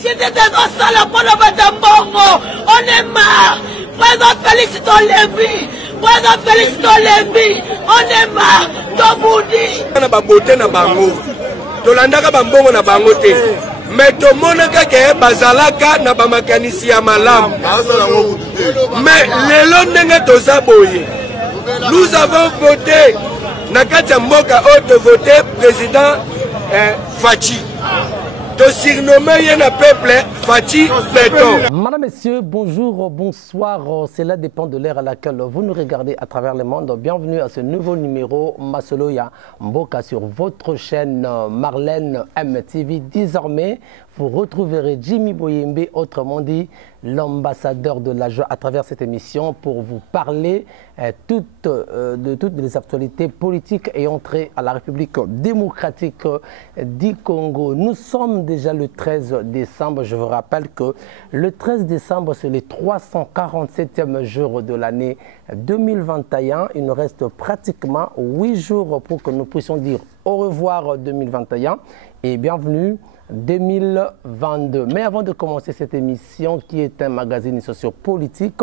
J'étais dans ça là pour le Badambongo. On est marre. Président Félix Tolembi. Président Félix Tolembi. On est marre. Tomoudi. On a beauté na bango. Tolandaka bambongo na bango te. Mais tout le monde a bazalaka na bamakanisi ya malamu. Mais les londres toza boye. Nous avons voté. Nakati Mboka a voté président Fachi. De surnommer un peuple Fachi Béton. Madame, messieurs, bonjour, bonsoir. Cela dépend de l'ère à laquelle vous nous regardez à travers le monde. Bienvenue à ce nouveau numéro Masoloya Mboka sur votre chaîne Marlène MTV. Désormais, vous retrouverez Jimmy Boyembe, autrement dit l'ambassadeur de la joie, à travers cette émission pour vous parler de toutes les actualités politiques ayant trait à la République démocratique du Congo. Nous sommes déjà le 13 décembre. Je vous rappelle que le 13 décembre, c'est le 347e jour de l'année 2021. Il nous reste pratiquement 8 jours pour que nous puissions dire au revoir 2021 et bienvenue 2022. Mais avant de commencer cette émission qui est un magazine sociopolitique,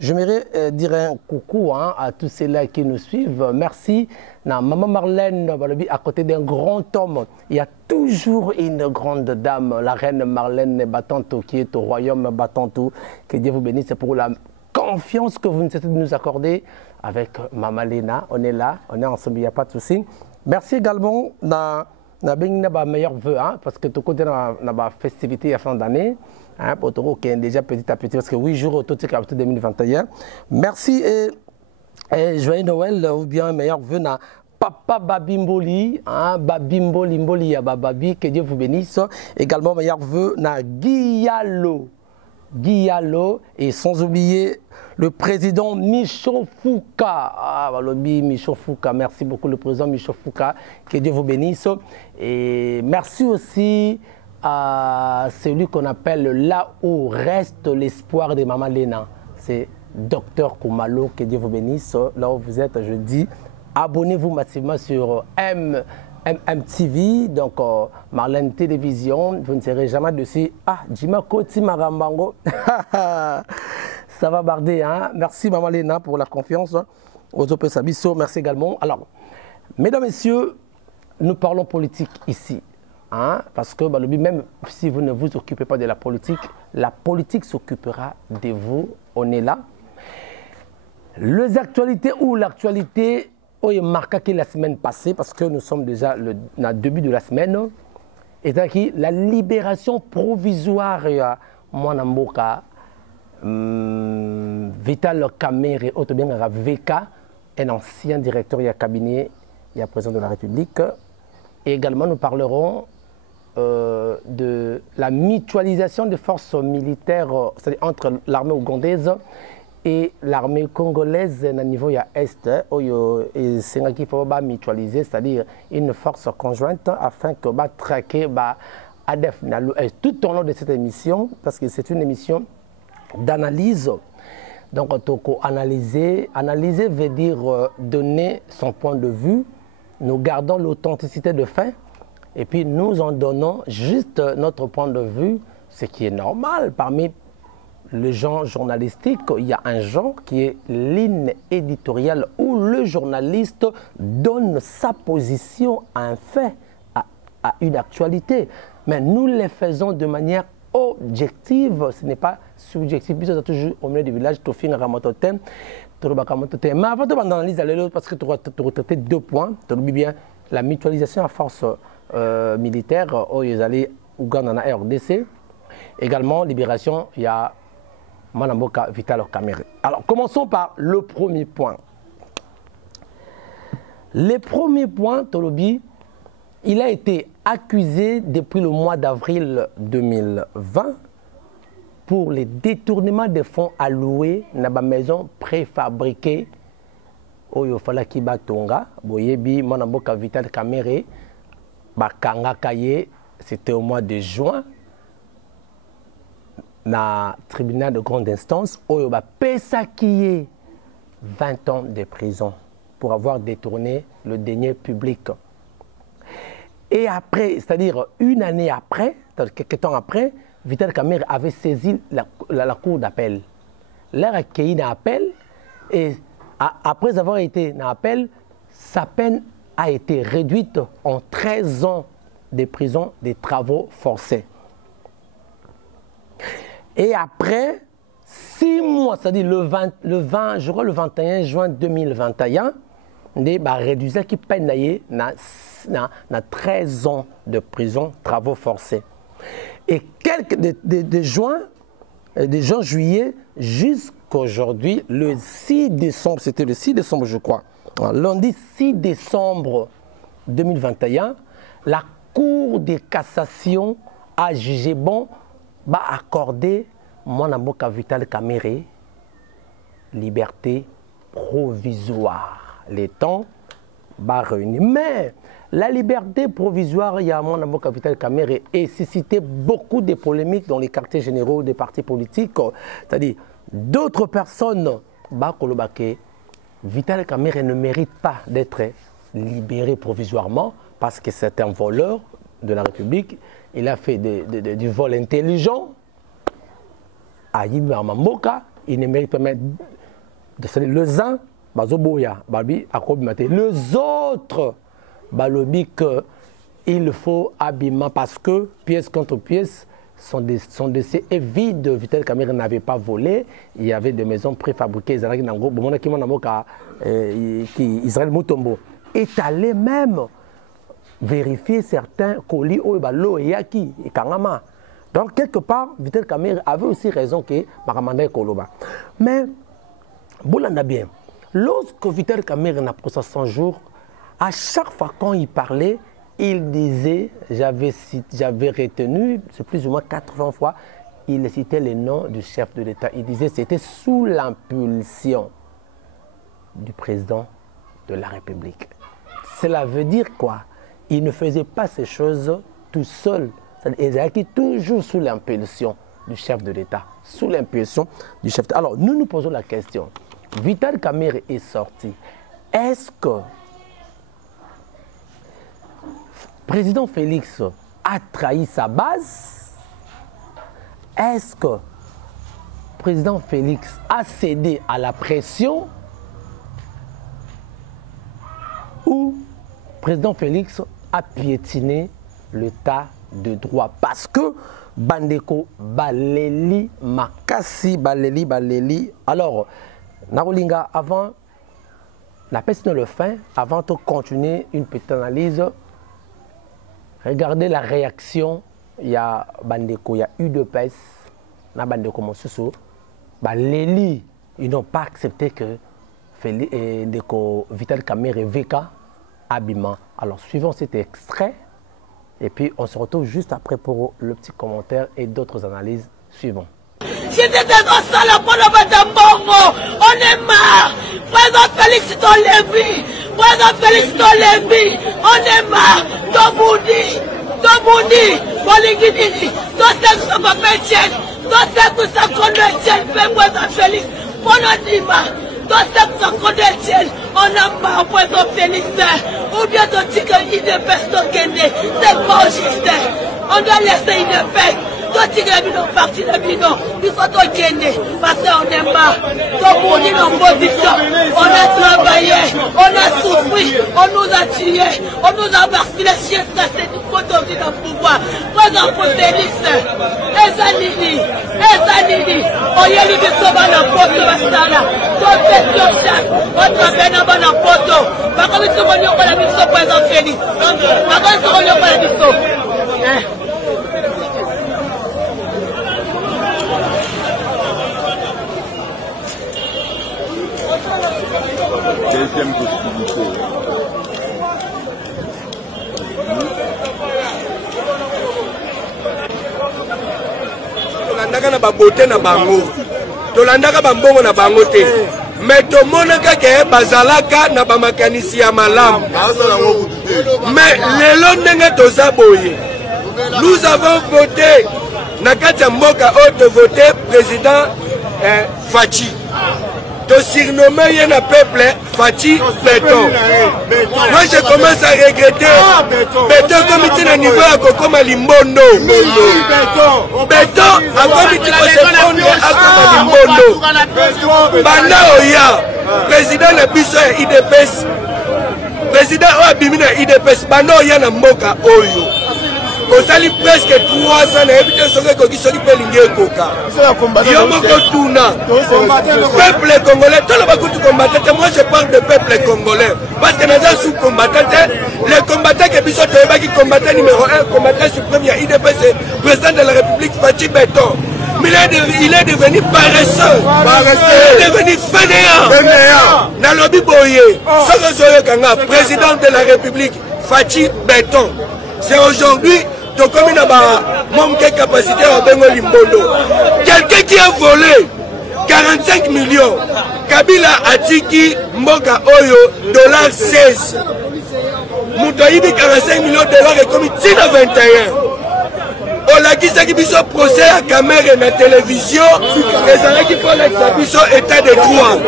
j'aimerais dire un coucou à tous ceux-là qui nous suivent. Merci. Maman Marlène, à côté d'un grand homme, il y a toujours une grande dame, la reine Marlène Batantou, qui est au royaume Batantou. Que Dieu vous bénisse pour la confiance que vous ne cessez de nous accorder avec Maman Léna. On est là, on est ensemble, il n'y a pas de souci. Merci également na meilleur vœu, parce que tout côté na festivité à fin d'année, pour tout qui est déjà petit à petit, parce que 8 jours au total 2021. Merci et joyeux Noël ou bien meilleur vœu na Papa Babimboli, Babimboli Mboli à Bababi, que Dieu vous bénisse. Également meilleur vœu na Guialo et sans oublier le président Michel Foucault. Michel Foucault, merci beaucoup le président Michel Foucault, que Dieu vous bénisse. Et merci aussi à celui qu'on appelle là où reste l'espoir de Maman Léna. C'est Docteur Koumalo, que Dieu vous bénisse. Là où vous êtes, je dis, abonnez-vous massivement sur MTV, donc Marlène Télévision, vous ne serez jamais dessus. Jima Koti Marambango. Ça va barder, hein? Merci Maman Léna pour la confiance. Aux Opé Sabisso, merci également. Alors, mesdames, messieurs, nous parlons politique ici. Parce que même si vous ne vous occupez pas de la politique s'occupera de vous. On est là. Les actualités ou l'actualité est marquée la semaine passée, parce que nous sommes déjà le début de la semaine. Et la libération provisoire de Mwanamboka. Vital Kamere, VK, un ancien directeur du cabinet et président de la République. Et également, nous parlerons de la mutualisation des forces militaires entre l'armée ougandaise et l'armée congolaise au niveau est. Et c'est qu'il faut mutualiser, c'est-à-dire une force conjointe afin que traquer ADF tout au long de cette émission, parce que c'est une émission d'analyse. Donc, analyser veut dire donner son point de vue. Nous gardons l'authenticité de fait et puis nous en donnons juste notre point de vue, ce qui est normal. Parmi les genres journalistiques, il y a un genre qui est ligne éditoriale où le journaliste donne sa position à un fait, à une actualité. Mais nous les faisons de manière objective, ce n'est pas subjectif. Puis ça toujours au milieu du village, tu finis à Ramototem, tu vas à mais avant de m'analyser, parce que tu vas traiter 2 points, tu oublies bien la mutualisation à force militaire, où ils allaient Ouganda et RDC. Également, libération, il y a Manamboka Vital Kamere. Alors, commençons par le premier point. Le premier point, Tolobi, il a été accusé depuis le mois d'avril 2020 pour les détournements de fonds alloués dans la maison préfabriquée Oyo Falaki Batonga, Boyebi, Manamboka Vital Kamere, Bakanga Kaye, c'était au mois de juin, dans le tribunal de grande instance, Oyo Pesa Kiye, 20 ans de prison pour avoir détourné le denier public. Et après, c'est-à-dire une année après, quelques temps après, Vital Kamerhe avait saisi la cour d'appel. L'air accueilli dans l'appel et après avoir été dans l'appel, sa peine a été réduite en 13 ans de prison des travaux forcés. Et après 6 mois, c'est-à-dire le 21 juin 2021, il a réduit qui peine dans 13 ans de prison, travaux forcés. Et de juin, juillet, jusqu'aujourd'hui, le 6 décembre, c'était le 6 décembre, je crois, lundi 6 décembre 2021, la Cour de cassation a jugé bon, va accorder mon avocat Vital Kamerhe liberté provisoire. Les temps va réunir. Mais la liberté provisoire, il y a mon avocat Vital Kamerhe et suscité beaucoup de polémiques dans les quartiers généraux des partis politiques. C'est-à-dire, d'autres personnes, Vital Kamerhe ne mérite pas d'être libéré provisoirement parce que c'est un voleur de la République. Il a fait du vol intelligent. Il ne mérite pas de les uns, les autres, il faut habillement parce que pièce contre pièce, son décès est vide. Vital Kamerhe n'avait pas volé. Il y avait des maisons préfabriquées. Israël Mutombo est allé même vérifier certains colis au Balo et Yaki et Kangama. Donc, quelque part, Vital Kamerhe avait aussi raison que Maramanda et Koloba. Mais, Boulanda bien, lorsque Vital Kamerhe n'a pris 100 jours, à chaque fois quand il parlait, il disait, j'avais retenu, c'est plus ou moins 80 fois, il citait le nom du chef de l'État. Il disait que c'était sous l'impulsion du président de la République. Cela veut dire quoi? Il ne faisait pas ces choses tout seul. Il était toujours sous l'impulsion du chef de l'État. Sous l'impulsion du chef de l'État. Alors, nous nous posons la question. Vital Kamerhe est sorti. Est-ce que le président Félix a trahi sa base? Est-ce que le président Félix a cédé à la pression? Ou le président Félix a piétiné l'état de droit? Parce que Bandeko Baleli Makasi Baleli. Alors, Narolinga, avant la personne le fin, avant de continuer une petite analyse, regardez la réaction. Il y a Bandeko, il y a UDPS, na Bandeko Mosusu, Baleli, ils n'ont pas accepté que Vital Kamerhe VK habillement. Alors, suivons cet extrait. Et puis, on se retrouve juste après pour le petit commentaire et d'autres analyses suivantes. On est marre. Président Félix Tolembi. Président Félix Tolembi. On est marre. Tomouni. Bolingini. Tous ça va pétienne. Tous ça connaît président Félix. Bonadima. Tous ça connaît. On a marre, président Félix. Ou bien ton tigre, il ne pèse ton Kende. C'est pas juste. On doit laisser une paix. Toi, tigre, il est parti de Bino. Il faut ton Kende. Parce qu'on est marre. Tout le monde est en position. On a travaillé. On a souffert. On nous a tués. On nous a marqué les chiens cassés du côté dans le pouvoir. Président Félix. Ezanini. On y a eu des sauvages dans le pot de la salle. Tout est sur chasse. On travaille dans le pot. Par contre, tout le monde est la mission président Félix. Par contre, tout le monde est la mission. Deuxième possibilité. Tolandaka na babote na bango. Tolandaka bambongo na bango te. Mais tomonaka ke bazalaka na bamakanisi ya malamu. Mais lelo ndenge toza boye. Nous avons voté na kati ya mboka oyo voté président Fachi. de surnommer Yen a peuple Fachi Béton. Moi je commence à regretter Béton comme il est au niveau à Kokoma Limbondo. Béton a comme il est à Limbondo. Banda Oya, président de Bisso et IDPS. Président Oabimina IDPS, Banda Oya na Mboka Oyo. Osali presque 300 na ebite soke koki soki pe lingi ekoka. Yo moko tuna. Peuple congolais, tout le monde combattant. Moi je parle de peuple congolais. Parce que nous sommes sous-combattants. Les combattants qui sont combattants numéro 1, combattant suprême, il y a IDPS, président de la République, Fachi Béton. Mais il est devenu paresseux. Il est devenu fainéant. Dans le lobby boyé, président de la République, Fachi Béton. C'est aujourd'hui. Donc, comme il a manque de capacité à Bengo Limbondo, quelqu'un qui a volé 45 millions, Kabila Atiki Mboka Oyo, $16. Moutaïbi 45 millions de dollars et comme il tire à 21. On a dit ça qui a procès à caméra et la télévision, les gens qui font l'exabition état de droit.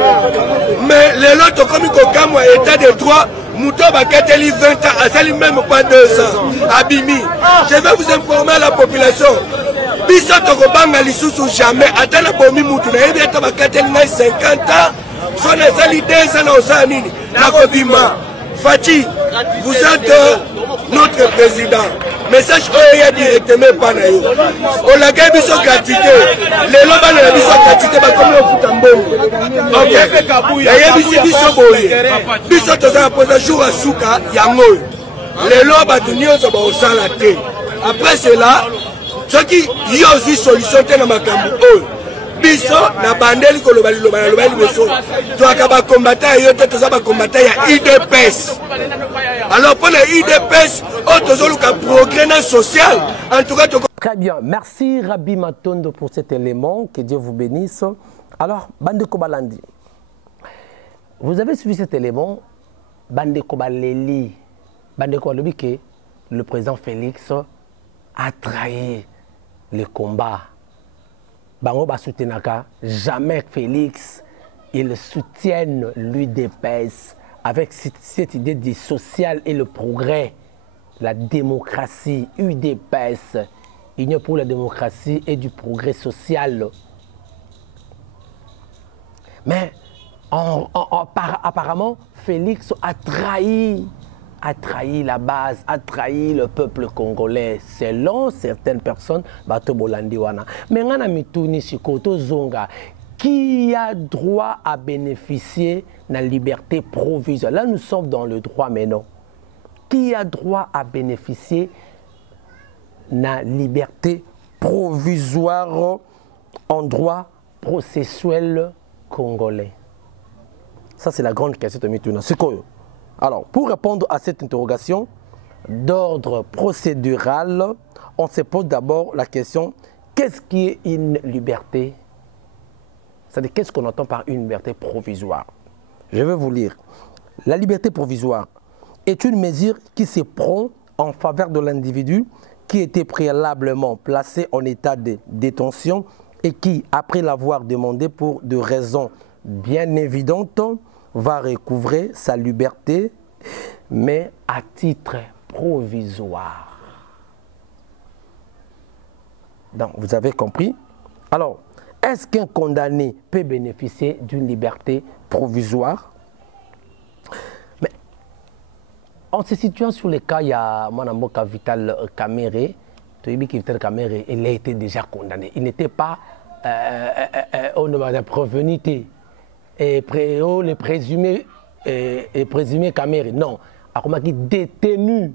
Mais les autres, comme ils ont état de droit, Mouto Bakateli 20 ans, à celle même pas 2 ans. Abimi, je vais vous informer à la population. Biso Tokobanga Lisusu jamais. Attends la bombe Moutou, na bien Bakateli 50 ans. Son azali 2 ans au Sanini. La Kobima. Fachi, vous êtes notre président. Message OEA directement par nous. On l'a gagné biso gratuité. Les lobes na biso gratuité ba comme au Futambo. OK. Ya biso boye. Biso toza posa jour à suka yango. Les lobes de nyonso ba osala te. Après cela, ceux qui y ont une solution te na makambo oyo. Biso na bandeli ko lobali biso. To akaba combattant yo te toza ba combattant ya IDPS. Alors pour les IDPS, autres progrès social. En tout cas, très bien. Merci Rabbi Matondo pour cet élément. Que Dieu vous bénisse. Alors, Bande Kobalandi, vous avez suivi cet élément. Bande Kobaleli, Bande Kobaleli, que le président Félix a trahi le combat. Bango Basutenaka, jamais Félix, il soutienne l'UDPS. Avec cette idée du social et le progrès, la démocratie, UDPS, Union pour la démocratie et du progrès social. Mais apparemment, Félix a trahi la base, a trahi le peuple congolais, selon certaines personnes. Bato Bolandi wana. Mais ngana mituni shikoto zonga. Qui a droit à bénéficier de la liberté provisoire? Là, nous sommes dans le droit, mais non. Qui a droit à bénéficier de la liberté provisoire en droit processuel congolais? Ça, c'est la grande question de Mituna. Alors, pour répondre à cette interrogation d'ordre procédural, on se pose d'abord la question, qu'est-ce qui est une liberté? C'est-à-dire, qu'est-ce qu'on entend par une liberté provisoire? Je vais vous lire. La liberté provisoire est une mesure qui se prend en faveur de l'individu qui était préalablement placé en état de détention et qui, après l'avoir demandé pour des raisons bien évidentes, va recouvrer sa liberté, mais à titre provisoire. Donc, vous avez compris? Alors, est-ce qu'un condamné peut bénéficier d'une liberté provisoire? Mais en se situant sur le cas, il y a Manamoka Vital Kamere. Vital Kamere, il a été déjà condamné. Il n'était pas au nom de prévenité et le présumé Kamere. Non, il détenu.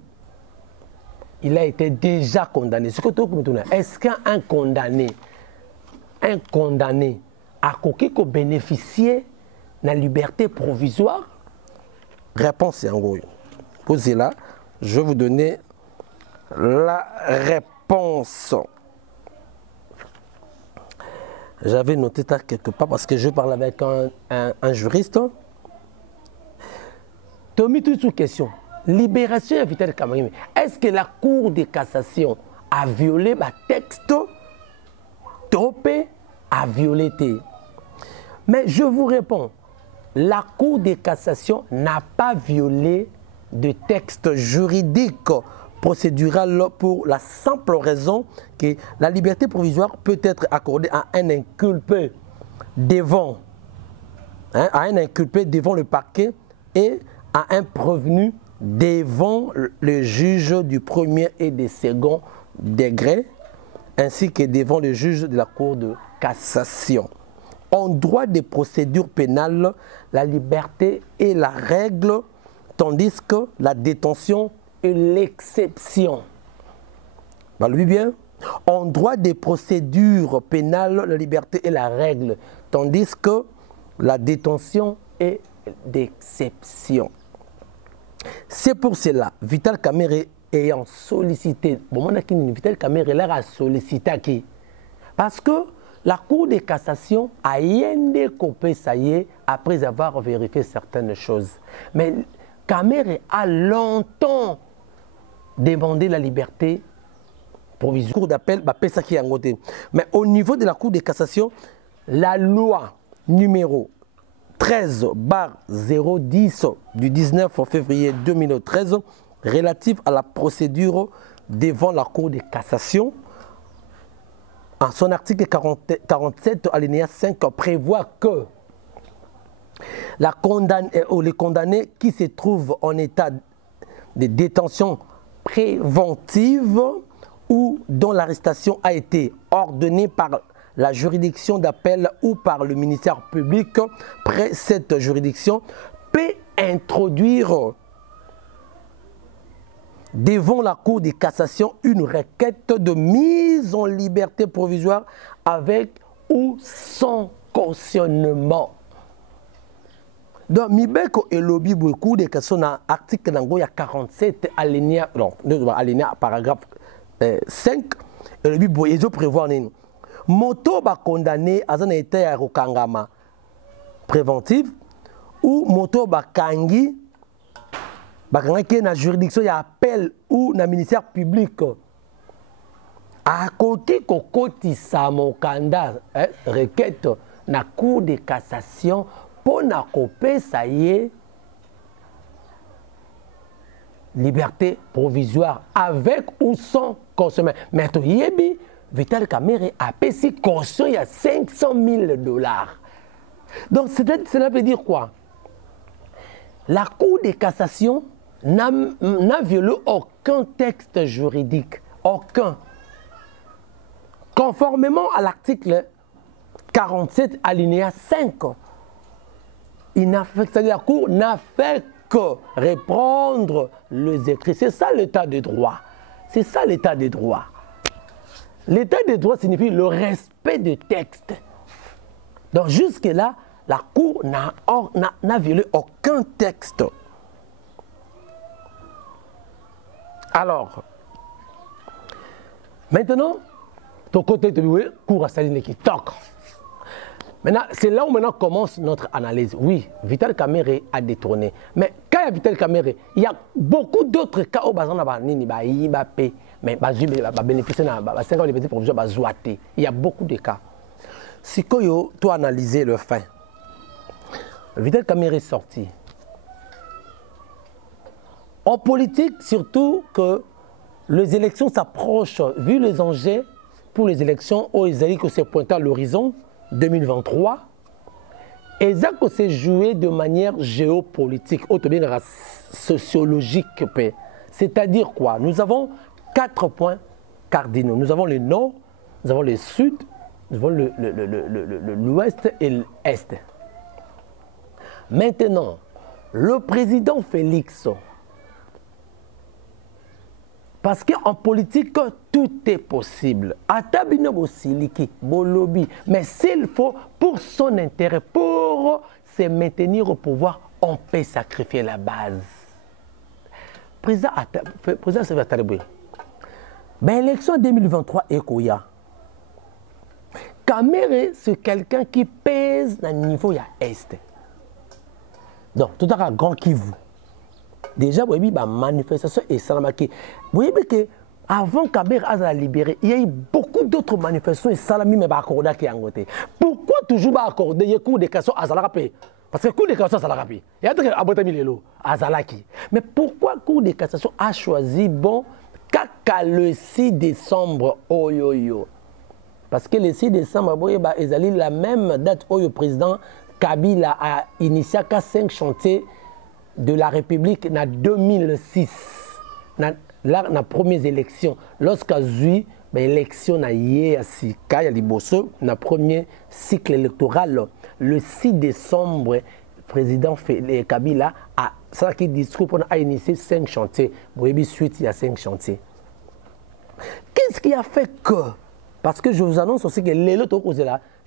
Il a été déjà condamné. Est-ce qu'un condamné a bénéficié de la liberté provisoire? Réponse est en gros. Posez-la. Je vais vous donner la réponse. J'avais noté ça quelque part parce que je parle avec un juriste. Tommy, toute sous question. Libération Vital Kamere. Est-ce que la Cour de cassation a violé le texte? Topé a violé. Mais je vous réponds, la Cour de cassation n'a pas violé de texte juridique procédural pour la simple raison que la liberté provisoire peut être accordée à un inculpé devant, le parquet et à un prévenu devant le juge du premier et du second degré, ainsi que devant le juge de la Cour de cassation. En droit des procédures pénales, la liberté est la règle, tandis que la détention est l'exception. Parlez bien. En droit des procédures pénales, la liberté est la règle, tandis que la détention est l'exception. C'est pour cela, Vital Kamerhe ayant sollicité, Vital Kamerhe a sollicité qui? Parce que la Cour de cassation a yende copé ça y est après avoir vérifié certaines choses. Mais Kamerhe a longtemps demandé la liberté provisoire. Cour d'appel, mais au niveau de la Cour de cassation, la loi numéro 13/010 du 19 février 2013 relative à la procédure devant la Cour de cassation, en son article 47 alinéa 5 prévoit que les condamnés qui se trouvent en état de détention préventive ou dont l'arrestation a été ordonnée par la juridiction d'appel ou par le ministère public près cette juridiction peut introduire devant la Cour de cassation une requête de mise en liberté provisoire avec ou sans cautionnement. Donc, Mibeko et Lobby beaucoup de questions dans l'article 47 alinéa, paragraphe 5, et Lobby Boyezo prévoit moto ba condamné à un état à Rokangama préventive ou moto ba kangi qui est dans la juridiction il y a appel ou dans le ministère public à côté de côté ça mon candidat requête dans la Cour de cassation pour na copé ça y est liberté provisoire avec ou sans consommation. Mais tu yebi Vital Kamerhe a payé caution il y a $500 000. Donc cela veut dire quoi? La Cour de cassation n'a violé aucun texte juridique, aucun. Conformément à l'article 47 alinéa 5, la Cour n'a fait que reprendre les écrits. C'est ça l'état de droit. C'est ça l'état de droit. L'état de droit signifie le respect des textes. Donc jusque-là, la Cour n'a violé aucun texte. Alors, maintenant, ton côté de la Cour à Saline qui toque. Maintenant, c'est là où maintenant commence notre analyse. Oui, Vital Kamerhe a détourné. Mais quand il y a Vital Kamerhe, il y a beaucoup d'autres cas où il y a beaucoup de cas. Si tu analyses le fait, Vital Kamerhe est sorti. En politique, surtout que les élections s'approchent, vu les enjeux pour les élections, que c'est pointé à l'horizon 2023, et ça que c'est joué de manière géopolitique, sociologique. C'est-à-dire quoi? Nous avons 4 points cardinaux. Nous avons le nord, nous avons le sud, nous avons l'ouest et l'est. Maintenant, le président Félix, parce qu'en politique, tout est possible. Mais s'il faut, pour son intérêt, pour se maintenir au pouvoir, on peut sacrifier la base. Président Sévatariboué, l'élection 2023 est Kouya. Kamerhe, c'est quelqu'un qui pèse dans le niveau est. Donc, tout à grand Kivu. Déjà, vous avez une manifestation et ça vous voyez que avant Kamer a libéré, il y a eu beaucoup d'autres manifestations et salami mais pas accordé qui ont été. Pourquoi toujours pas accordé les cours de cassation à Zalarape? Parce que cours de cassation à Zalarape. Il y a des gens à Zalaki. Mais pourquoi cours de cassation a choisi bon kaka le 6 décembre oyoyo? Parce que le 6 décembre, il y a la même date où le président Kabila a initié 5 chantiers de la République en 2006. Là, dans la première élection, lorsqu'il y a eu l'élection à Sika, dans le premier cycle électoral, le 6 décembre, le président Kabila a initié 5 chantiers. Vous avez suite, il y a 5 chantiers. Qu'est-ce qui a fait que? Parce que je vous annonce aussi que l'autre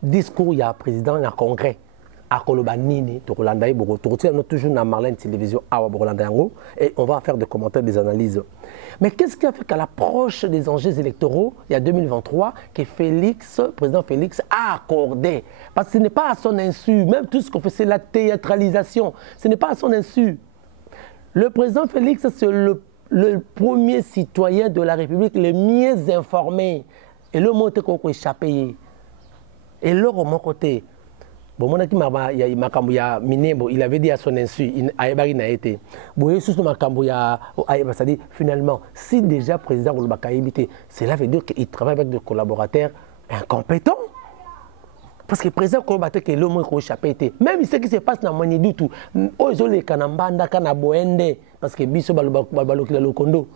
discours, il y a un président, il y a un congrès. À Kolobanini, toujours dans Marlène Télévision, et on va faire des commentaires, des analyses. Mais qu'est-ce qui a fait qu'à l'approche des enjeux électoraux, il y a 2023, que le président Félix a accordé? Parce que ce n'est pas à son insu, même tout ce qu'on fait, c'est la théâtralisation. Ce n'est pas à son insu. Le président Félix, c'est le premier citoyen de la République le mieux informé. Et le mot qu'on a échappé. Et là, au mon côté, bon, il avait dit à son insu, il a été. Finalement, si déjà le président a évité, cela veut dire qu'il travaille avec des collaborateurs incompétents. Parce que le président collaborateur qui est l'homme qui a échappé, même ce qui se passe dans le du tout, parce que Bisso le Kondo.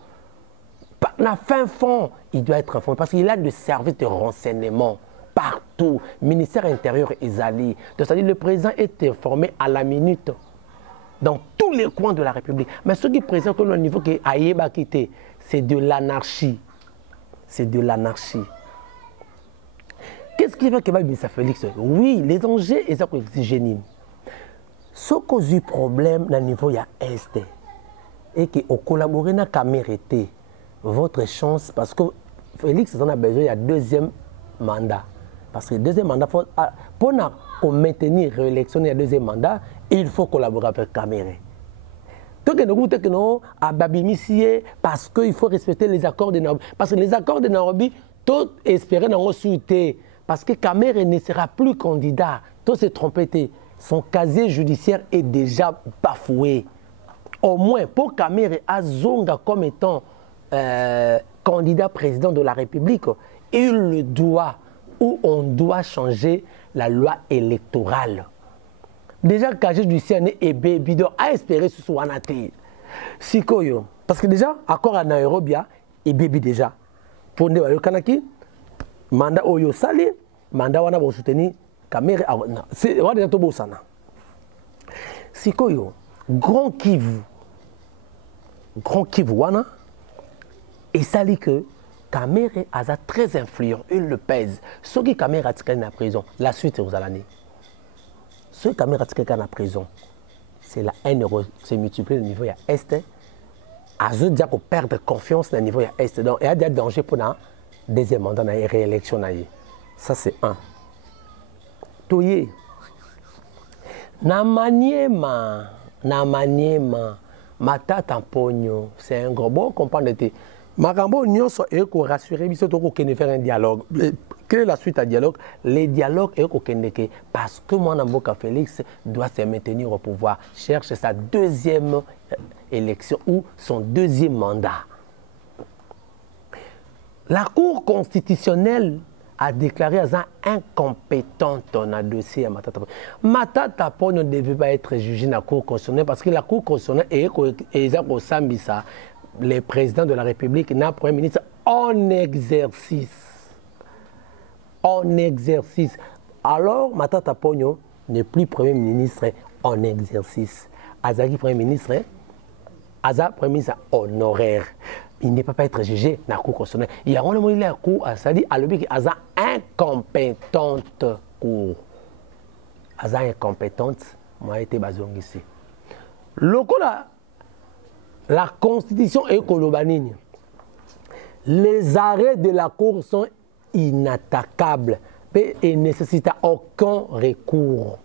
Dans fin fond, il doit être informé parce qu'il a des services de renseignement. Partout, ministère intérieur Ezali. C'est-à-dire le président est informé à la minute dans tous les coins de la République. Mais ce qui présente au niveau que Aïeba quitté, c'est de l'anarchie. C'est de l'anarchie. Qu'est-ce qui fait que va bien Félix? Oui, les enjeux et ça oxygénine. Ce qui a eu problème au niveau il y a Est et que au collaborer na camérité votre chance parce que Félix en a besoin il y a deuxième mandat. Parce que le deuxième mandat, pour maintenir l'élection du deuxième mandat, il faut collaborer avec Caméré. Parce qu'il faut respecter les accords de Nairobi. Parce que les accords de Nairobi, tout espérer dans le parce que Caméré ne sera plus candidat. Tout s'est trompé. Son casier judiciaire est déjà bafoué. Au moins, pour Caméré, Azonga comme étant candidat président de la République, il doit où on doit changer la loi électorale. Déjà, le casier judiciaire est bidon à espérer ce soit en Sikoyo. Parce que déjà, accord à Nairobi, et bébé déjà. Pour le Kanaki, mandat Oyo Sali, mandat Wana pour soutenir Kamere. C'est déjà tout beau ça. Sikoyo, Grand Kivu Wana, et Sali que Kamere a très influent, il le pèse. Ce qui Kamere a tiré dans la prison, la suite aux années. Ce qui Kamere a tiré dans la prison, c'est la haine se multiplie au niveau de l'Est. À ce dire qu'on perd confiance au niveau de l'Est. Donc il y a des dangers pour la deuxième mandat, la réélection. Ça c'est un. Toye. Na maniema, matata pogno, c'est un gros bon comprendre. Makambo nyonso et ko rassurer biso to ko kene faire un dialogue. Quelle est la suite à dialogue? Les dialogues et ko kene parce que moi Mboka Félix doit se maintenir au pouvoir, cherche sa deuxième élection ou son deuxième mandat. La Cour constitutionnelle a déclaré à incompétente dans le dossier à Matata Ponyo. Matata Ponyo ne devait pas être jugé dans la Cour constitutionnelle parce que la Cour constitutionnelle est au Sambisa. Le président de la République n'a Premier ministre en exercice. En exercice. Alors, Matata Ponyo n'est plus Premier ministre en exercice. Azaki Premier ministre, Aza Premier ministre honoraire. Il ne peut pas être jugé dans la Cour constitutionnelle. Il y a un moment où la Cour a dit à l'objet Aza incompétente Cour. Aza incompétente, moi été basé ici. Le coup là. La Constitution est Kolobanini. Les arrêts de la Cour sont inattaquables et ne nécessitent aucun recours.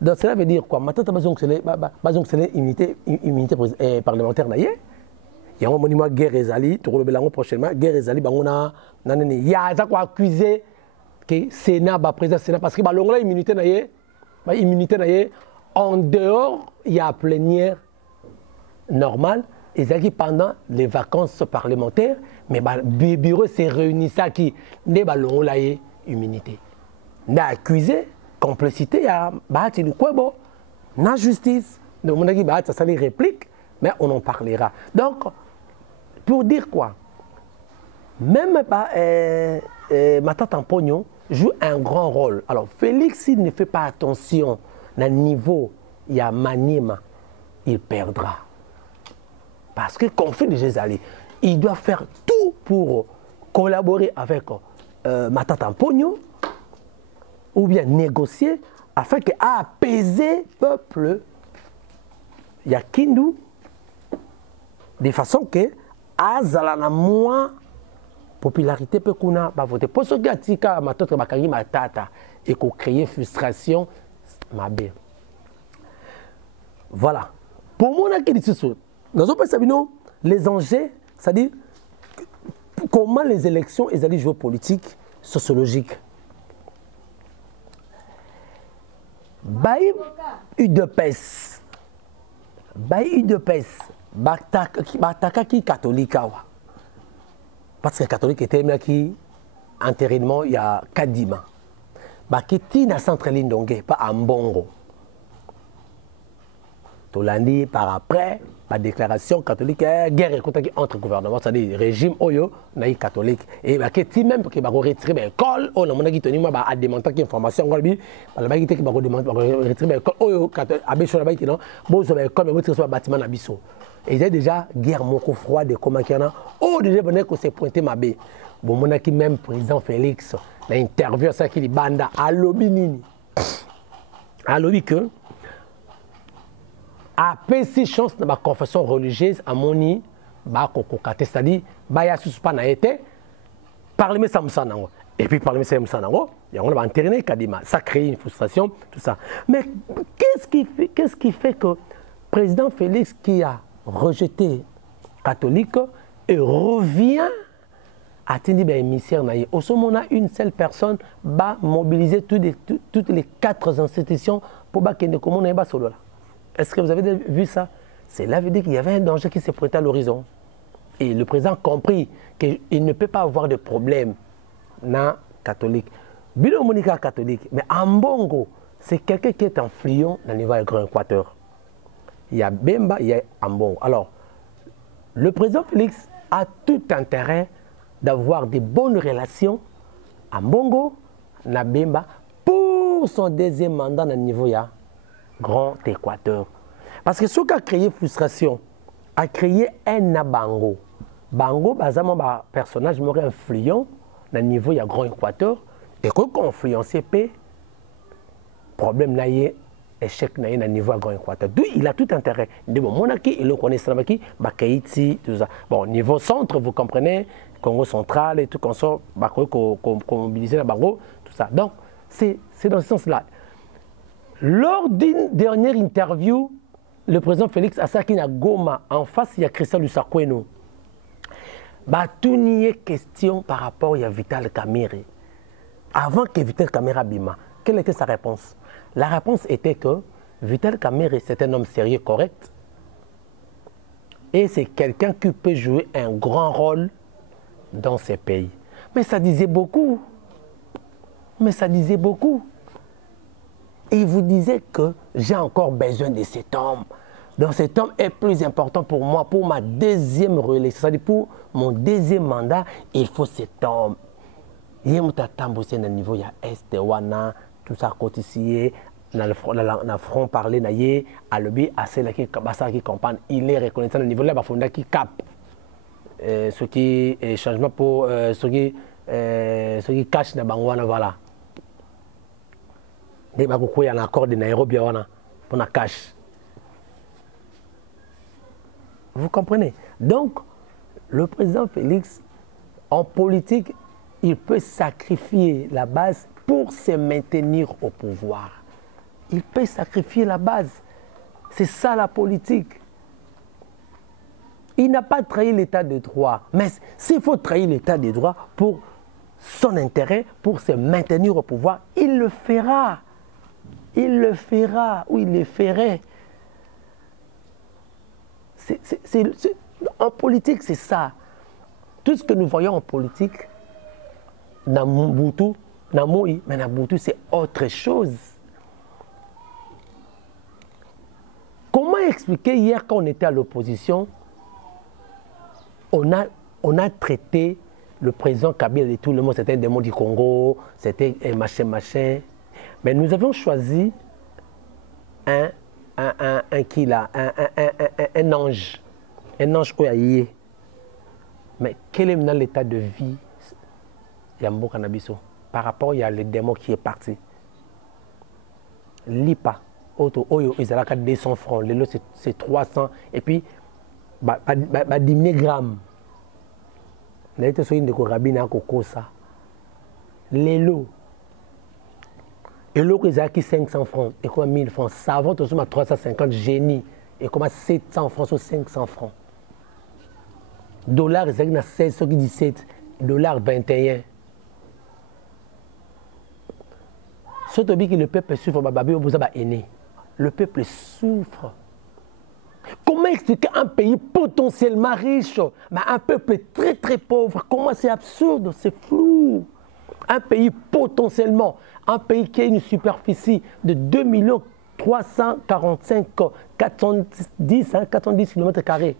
Donc cela veut dire quoi? Maintenant, il y a une immunité parlementaire. Il y a un monument guerre ezali, tu le prochainement, guerre ezali, il y a quoi accusé que Sénat, président Sénat, parce que l'ongla immunité en dehors, il y a plénière normale, et pendant les vacances parlementaires, mais le bureau s'est réuni ça qui n'est pas l'ongla immunité. On a accusé, complicité, il y a la justice, on a dit ça les répliques, mais on en parlera. Donc, pour dire quoi? Même Matata Tampogno joue un grand rôle. Alors, Félix, s'il ne fait pas attention au niveau, il y a Maniema, il perdra. Parce que conflit de Gézali, il doit faire tout pour collaborer avec Matata Tampogno ou bien négocier afin d'apaiser le peuple. Il y a Kindu, de façon que azala na moins popularité peut qu'on a voté pour ce gars tika matoto bakangi matata et qu'on crée frustration ma bien. Voilà. Pour moi on a qui dit ça. Nous avons pensé les enjeux, c'est-à-dire comment les élections et les jeux politiques sociologiques. Baï UDPS. Baï UDPS. Bataka qui catholique. Parce que les catholiques étaient qui antérieurement il y a Kadima. Bakiti na centre Lindongue, pas à Mbongo. Tolandi par après, la déclaration catholique, guerre entre gouvernements, c'est-à-dire régime Oyo, naï catholique. Et Bakiti même qui va retirer l'école, on a dit que a démontré qu'il y a une information, on a dit qu'il va retirer l'école, Oyo, Abécho, là-bas, qui non, bon, ça va école, mais vous tirez sur le bâtiment d'Abisso. Et il y a déjà guerre moko froide comment qu'il y en a. Oh déjà bonne que c'est pointé ma bé. Bon mon qui même président Félix na interview ça qui dit banda à lobby nini. À lobby que après ces chances dans ma confession religieuse à moni ba kokokate c'est-à-dire ba ya suspa na été parler ça musanango. Et puis parler ça musanango, il y a on va enterrer kadima, ça crée une frustration tout ça. Mais qu'est-ce qui fait que président Félix qui a rejeté catholique et revient à tenir un émissaire. Au sommet, on a une seule personne va mobiliser toutes les 4 institutions pour que comment on est solo là. Est-ce que vous avez vu ça? C'est là veut dire qu'il y avait un danger qui s'est prêté à l'horizon. Et le président a compris qu'il ne peut pas avoir de problème dans catholique. Bilo Monica catholique, mais en Bongo, c'est quelqu'un qui est influent dans le niveau du Grand Équateur. Il y a Bemba, il y a Ambongo. Alors, le président Félix a tout intérêt d'avoir des bonnes relations à Mbongo, na Bemba, pour son deuxième mandat dans le niveau du Grand Équateur. Parce que ce qui a créé frustration, a créé un Bango. Bango, bazama ba personnage m'aurait influent dans le niveau du Grand Équateur, et qu'on influencé pe problème là échec na un niveau à Grand Équateur. D'où il a tout intérêt. De bon monaki, il le connaît Slamaki, Bakaïti, tout ça. Bon, niveau centre, vous comprenez, Congo central et tout comme ça, qu'on mobilisait la Bango, tout ça. Donc, c'est dans ce sens-là. Lors d'une dernière interview, le président Félix Asaki na Goma, en face, il y a Christian Lusakweno. Tout n'y est question par rapport à Vital Kamerhe. Avant que Vital Kamerhe bima, quelle était sa réponse? La réponse était que Vital Kamerhe, c'est un homme sérieux, correct. Et c'est quelqu'un qui peut jouer un grand rôle dans ces pays. Mais ça disait beaucoup. Mais ça disait beaucoup. Et il vous disait que j'ai encore besoin de cet homme. Donc cet homme est plus important pour moi, pour ma deuxième réélection. C'est-à-dire pour mon deuxième mandat, il faut cet homme. Il y a un niveau, il y a Estewana, tout ça côté dans le front parler naïe à l'objet à celle qui comprend il est reconnaissant au niveau là bafunda qui cap ce qui est changement pour ce qui cache na bangwana voilà des bakoko ya accord de Nairobi wana pour na cache. Vous comprenez? Donc le président Félix en politique il peut sacrifier la base pour se maintenir au pouvoir. Il peut sacrifier la base. C'est ça la politique. Il n'a pas trahi l'état de droit. Mais s'il faut trahir l'état de droit pour son intérêt, pour se maintenir au pouvoir, il le fera. Il le fera ou il le ferait. En politique, c'est ça. Tout ce que nous voyons en politique, Namobutu, Namoi, mais Namobutu, c'est autre chose. Comment expliquer hier quand on était à l'opposition, on a traité le président Kabila et tout le monde, c'était un démon du Congo, c'était un machin. Mais nous avons choisi un ange. Un ange oyaye. Mais quel est maintenant l'état de vie Yambo Canabiso par rapport à le démon qui est parti? Lipa, Oyo, ils ont 200 francs, le lot c'est 300, et puis, 10 000 grammes. Les lots sont de Korabina Kokosa. Les lots. Et l'eau ils ont 500 francs, et comme 1000 francs. Ça va tout à 350 génies, et comme 700 francs sur 500 francs. Dollars, ils ont 16, 17, dollars 21. Surtout que le peuple souffre, le peuple souffre. Comment expliquer un pays potentiellement riche, mais un peuple très très pauvre? Comment c'est absurde, c'est flou. Un pays potentiellement, un pays qui a une superficie de 2 345 410 km².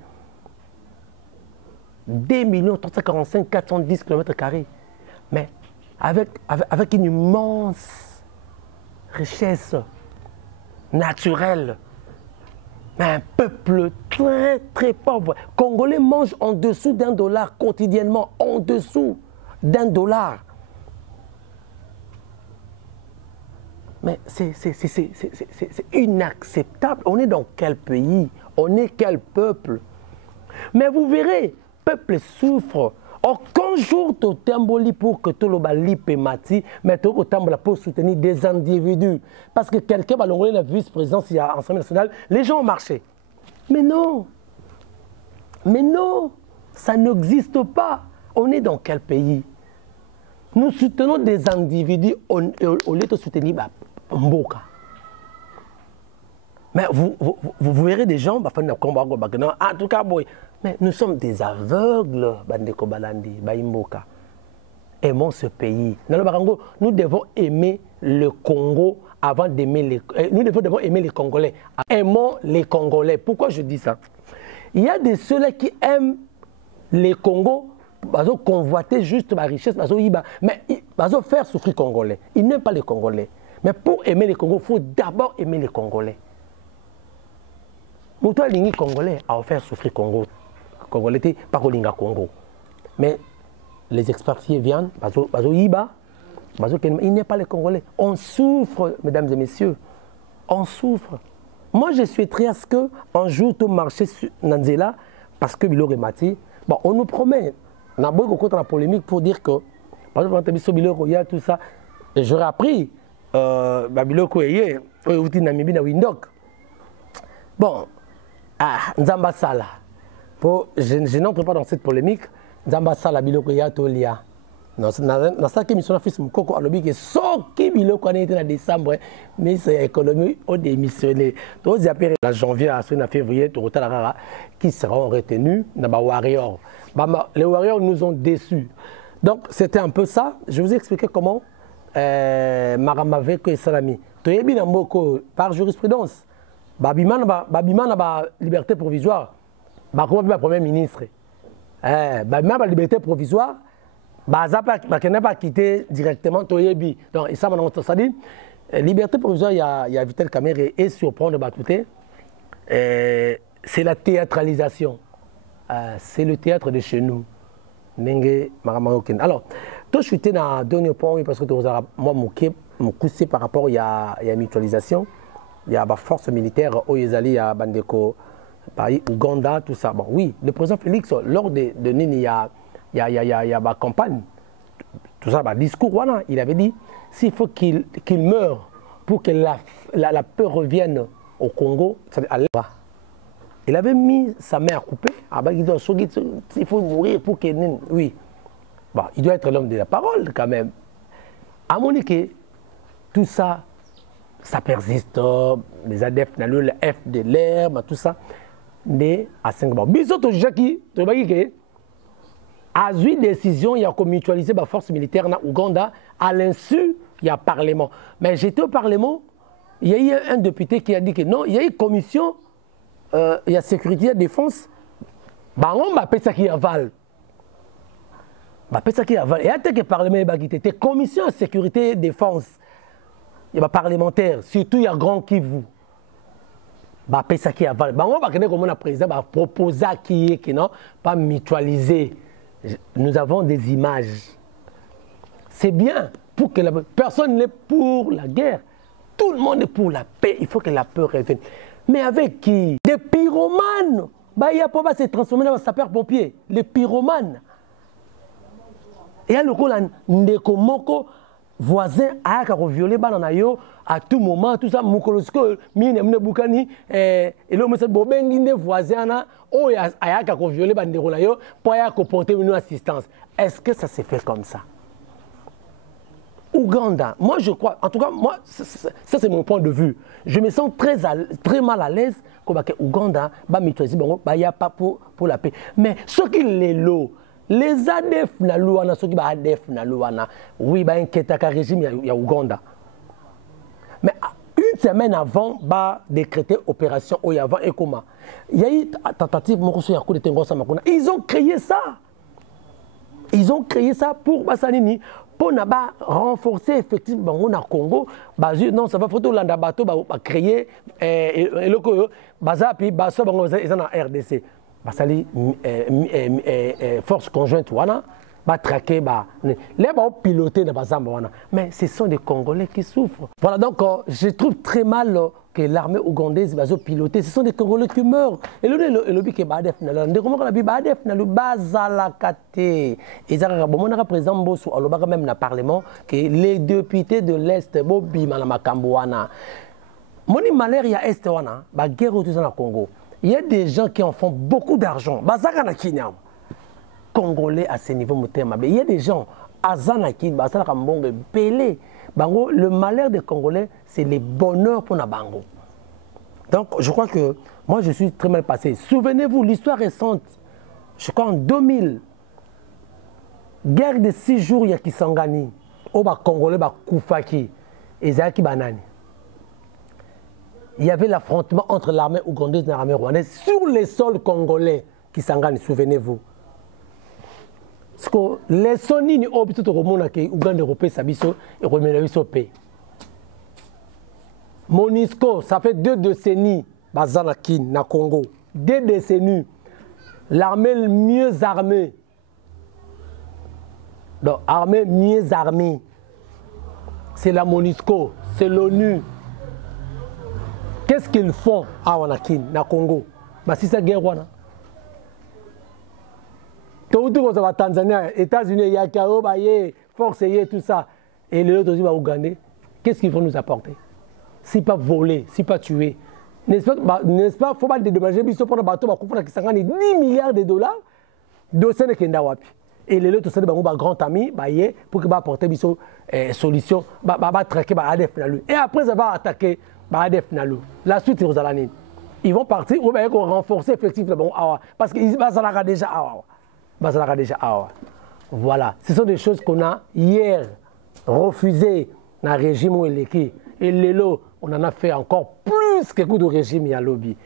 2 345 410 km². Mais avec une immense richesse naturelle. Mais un peuple très très pauvre. Congolais mangent en dessous $1 quotidiennement, en dessous $1. Mais c'est inacceptable. On est dans quel pays? On est quel peuple? Mais vous verrez, le peuple souffre. Aucun jour tu t'emboli pour que tu le mati, mais tu t'emboles pour soutenir des individus. Parce que quelqu'un va l'envoyer la vice-présidence à l'Assemblée nationale, les gens ont marché. Mais non, ça n'existe pas. On est dans quel pays? Nous soutenons des individus au lieu de soutenir Mboka. Mais vous verrez des gens, en tout cas, mais nous sommes des aveugles, Bandeko Balandi, Baimboka. Aimons ce pays. Nous devons aimer le Congo avant d'aimer les... Nous devons aimer les Congolais. Aimons les Congolais. Pourquoi je dis ça? Il y a des ceux-là qui aiment les Congos, ils ont convoité juste ma richesse, mais ils ont fait souffrir les Congolais. Ils n'aiment pas les Congolais. Mais pour aimer les Congolais, il faut d'abord aimer les Congolais. Moutoua Lingi Congolais a offert souffrir Congo. Congolais, pas Kolinga Congo. Mais les expatriés viennent, il n'est pas les Congolais. On souffre, mesdames et messieurs. On souffre. Moi, je souhaiterais à ce qu'un jour, tu marches sur Nanzela, parce que Bilor est mati. Bon, on nous promet, on a beaucoup contre la polémique pour dire que, par exemple, Bilor, il y a tout ça. Et j'aurais appris, Bilor, il y a Namibie, na Windhoek. Bon, Nzamba Sala. Je n'entre pas dans cette polémique. Nzamba Sala Biloko ya tolia. Dans cette émission, fils mon coco alobi que soki biloko na été en décembre, mais c'est économie au démissionné. Donc la janvier à février, qui seront retenus dans les Warriors. Les Warriors nous ont déçus. Donc c'était un peu ça. Je vous ai expliqué comment Maramave que Salami. Toyebi na mboko par jurisprudence. Babima na liberté provisoire. Comme le Premier ministre. Babima na liberté provisoire. Baza n'a pas quitté directement Toyebi. Donc ça dit liberté provisoire, il y a Vitel Kamere et surprendre Batouté. C'est la théâtralisation. C'est le théâtre de chez nous. Nenge Maramaroken. Alors, toi je suis dans dernier point parce que moi mon coup c'est par rapport il y a mutualisation. Il y a la force militaire au Yezali, il y a Bandeko, Paris, Ouganda, tout ça. Bon, oui, le président Félix, lors de Nini, il y a la campagne, tout ça, discours, voilà, il avait dit, s'il faut qu'il meure pour que la paix revienne au Congo, ça à Il avait mis sa main à couper. Il faut mourir pour qu'il... Oui. Bon, il doit être l'homme de la parole quand même. À Monique, tout ça, ça persiste. Les ADF, le F de l'herbe, tout ça. Mais à 5 mois. Bisous, tu sais qui? Tu vois qui? A eu décision, il y a mutualisé la force militaire en Ouganda. À l'insu, il y a Parlement. Mais j'étais au Parlement, il y a eu un député qui a dit que non, il y a eu commission, il y a sécurité et défense. Bah, on m'a appelé ça qui avale. On appelle ça qui avale. Et après que le Parlement est quitté, commission sécurité et défense, il y a parlementaire, surtout il y a Grand Kivu. Bah, appelle ça qui avale. Bah, on va connaître comment le président va proposer qui est, qui non, pas mutualiser. Nous avons des images. C'est bien pour que personne n'est pour la guerre. Tout le monde est pour la paix. Il faut que la paix revienne. Mais avec qui? Des pyromanes. Bah, il n'y a pas se transformer dans un sapeur-pompier. Les pyromanes. Et il y a le coup là, Ndeko Moko, voisin, a violé Bananayo à tout moment, tout ça, Mukolosko, Mine Boukani, et le monsieur Bobengine, voisin, oh, il y a violé Bananayo pour apporter une assistance. Est-ce que ça s'est fait comme ça? Ouganda, moi je crois, en tout cas, moi, ça c'est mon point de vue. Je me sens très mal à l'aise comme Ouganda, il n'y a pas pour la paix. Mais ce qui est l'eau, les ADF na Luana, ceux qui sont ADF na Luana, oui, il y a un régime, il y a Ouganda. Mais une semaine avant, bah décréter opération Oyava et comment. Il y a eu tentative, ils ont créé ça. Ils ont créé ça pour Bassanini, pour renforcer effectivement au Congo. Non, ça va faut landa bateau créer et le Koyo, Bazapi, Basso, ils sont en RDC. Basali force conjointe wana va traquer les va piloter dans bazamba wana, mais ce sont des Congolais qui souffrent. Voilà, donc je trouve très mal que l'armée ougandaise va piloter. Ce sont des Congolais qui meurent. Et le but que badef na le comment la badef na le bazalakate et ça bon on a président Mbosso aloba même na parlement que les députés de l'Est bobi na makambo wana moni malaria est wana ba guerre autour dans le Congo. Il y a des gens qui en font beaucoup d'argent. Congolais à ce niveau, il y a des gens, le malheur des Congolais, c'est le bonheur pour la Bango. Donc, je crois que moi, je suis très mal passé. Souvenez-vous, l'histoire récente, je crois en 2000, guerre de 6 jours, il y a Kisangani, au Congolais, Koufaki, et Zaki Banani. Il y avait l'affrontement entre l'armée ougandaise et l'armée rwandaise sur les sols congolais qui s'engagent, souvenez-vous. Parce que les sonines au petit Romona qui Ouganda européen sabiso et remet paix. Monisco, ça fait 2 décennies bazanakin na Congo, 2 décennies. L'armée mieux armée. Donc armée mieux armée. C'est la Monisco, c'est l'ONU. Qu'est-ce qu'ils font à Wanakin, na Congo? Si c'est guerre, wana. Tout le monde Tanzanie, États-Unis, Yakao, force, tout ça. Et les autres va Ougandais. Qu'est-ce qu'ils vont nous apporter? Si pas voler, si pas tuer. N'est-ce pas? Il ne faut pas dédommager. Il faut bateau, 10 milliards de dollars. Dossier de Kendawapi. Et les autres, c'est des grands amis, pour qu'ils apporter une solution, traquer ADF. Et après avoir attaqué ADF, la suite, c'est aux Alanines. Ils vont partir, ou bien renforcer effectivement, parce qu'ils vont déjà. Voilà, ce sont des choses qu'on a hier refusées dans le régime où il est. Et Lélo, on en a fait encore plus que coup de régime, il y a lobby.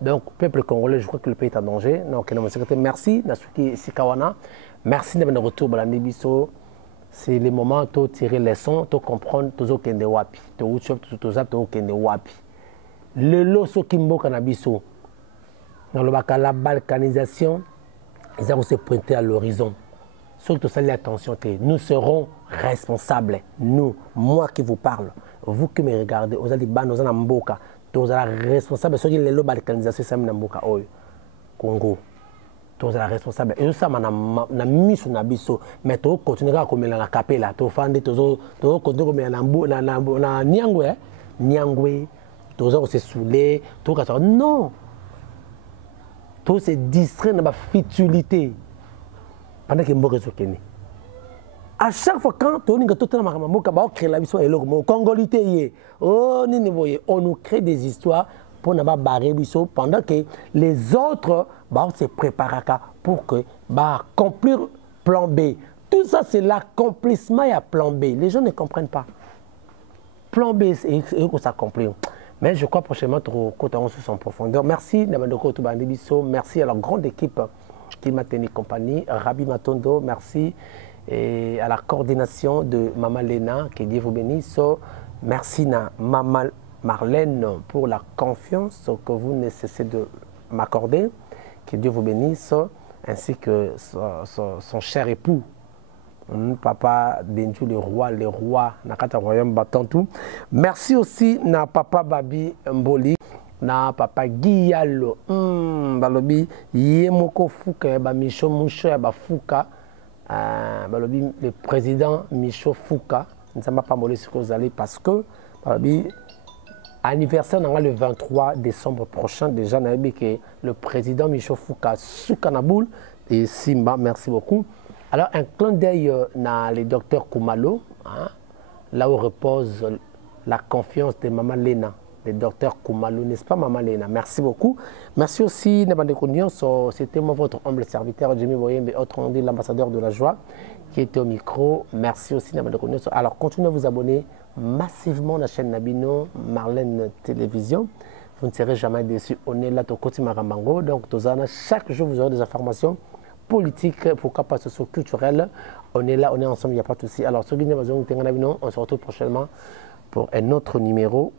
Donc, peuple congolais, je crois que le pays est en danger. Donc, merci, Nasuki Sikawana. Merci de venir retour à la. C'est le moment de tirer les leçons, de comprendre tout ce qui est wapi. Tout ce qui est wapi. Le lot ce qui est cannabiso. Dans la balkanisation, ils ont se pointé à l'horizon. Surtout, ça, attention, que nous serons responsables. Nous, moi qui vous parle, vous qui me regardez, vous allez nous en mboka. Vous êtes responsable. Ceux qui ont la balkanisation, c'est mboka Congo. Vous êtes responsable. Et ça, na mis sur nabiso. Mais tu continueras à comme la capella. Tu fais des tu continues comme na Nyangwe, Nyangwe. on s'est saoulé, non. Tout s'est distrait dans ma futilité. Pendant que je me à chaque fois quand on nous crée des histoires pour nous barrer pendant que les autres se préparent pour que accomplir plan B. Tout ça c'est l'accomplissement et à plan B. Les gens ne comprennent pas. Plan B c'est s'accomplir. Mais je crois prochainement qu'on en profondeur. Merci merci à la grande équipe qui m'a tenu compagnie. Rabi Matondo, merci. Et à la coordination de Maman Léna, que Dieu vous bénisse. Merci à Maman Marlène pour la confiance que vous ne cessez de m'accorder. Que Dieu vous bénisse, ainsi que son cher époux, Papa Benjou, le roi, Nakata Royaume Batantou. Merci aussi à Papa Babi Mboli, na Papa Guiyalo, Balobi, Yemoko Fouka, Micho Moucho, Fouka. Le président Micho Fouka, nous ne sommes pas molli sur vous allez parce que anniversaire le 23 décembre prochain, déjà que le président Micho Fouka Soukanaboul et Simba, merci beaucoup. Alors un clin d'œil dans le docteur Koumalo, là où repose la confiance de Maman Léna. Le docteur Koumalo, n'est-ce pas Maman Léna? Merci beaucoup. Merci aussi, c'était moi votre humble serviteur, Jimmy Boyembe, autre dit l'ambassadeur de la joie, qui était au micro. Merci aussi, alors continuez à vous abonner massivement à la chaîne Nabino, Marlène Télévision. Vous ne serez jamais déçus. On est là, Tokoti Maramango. Donc, chaque jour, vous aurez des informations politiques, pourquoi pas socio-culturelles. On est là, on est ensemble, il n'y a pas de souci. Alors, on se retrouve prochainement pour un autre numéro